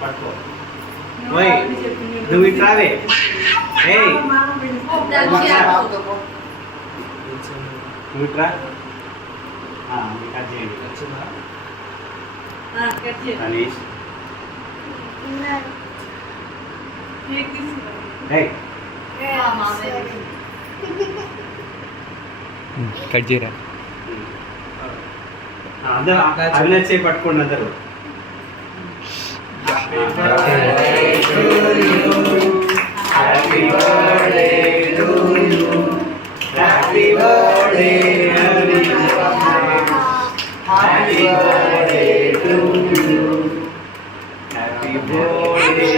పట్టుకో ఓయ్ నువ్వు ఇటు రావే ఏయ్ నువ్వు ఇటు రా కట్ చేయండి అనీష్ ఏయ్ కట్ చేయరా అందరూ అవినాష్ చేయి పట్టుకోండి అందరూ happy birthday to you happy birthday happy birthday to you happy birthday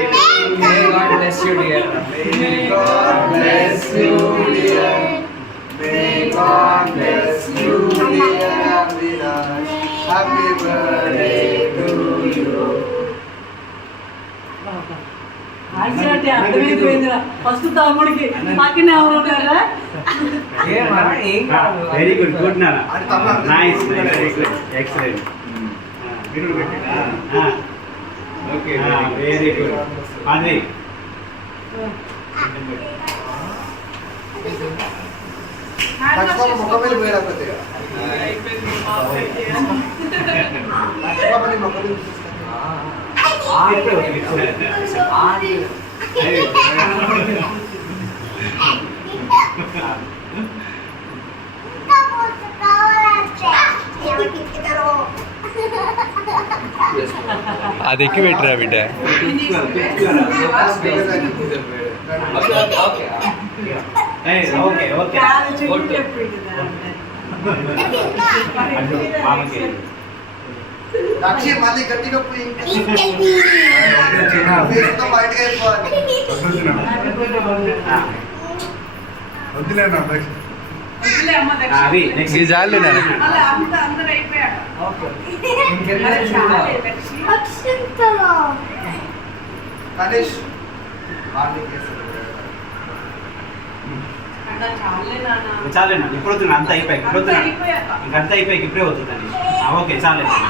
May God bless you, dear. May God bless you, dear. May God bless you, dear Avinash. Happy birthday to you. First తమ్ముడికి పక్కనే ఎవరు ఉన్నారా? Very good good నాన్న nice very good excellent okay very good అది అది ఎక్కి పెట్టరా బిడ్డ ఓకే ఓకే లక్ష్మి మళ్ళీ గట్టిగా పోయి బయటకు అయిపోవాలి వద్దులేనా అవి నెక్స్ట్ ఇది చాలు గణేష్ చాలేనా ఇప్పుడు వద్దు అంత అయిపోయాక ఇప్పుడు వద్దు ఇంకంతా అయిపోయాక ఇప్పుడే వద్దుందండి ఓకే చాలే చాలు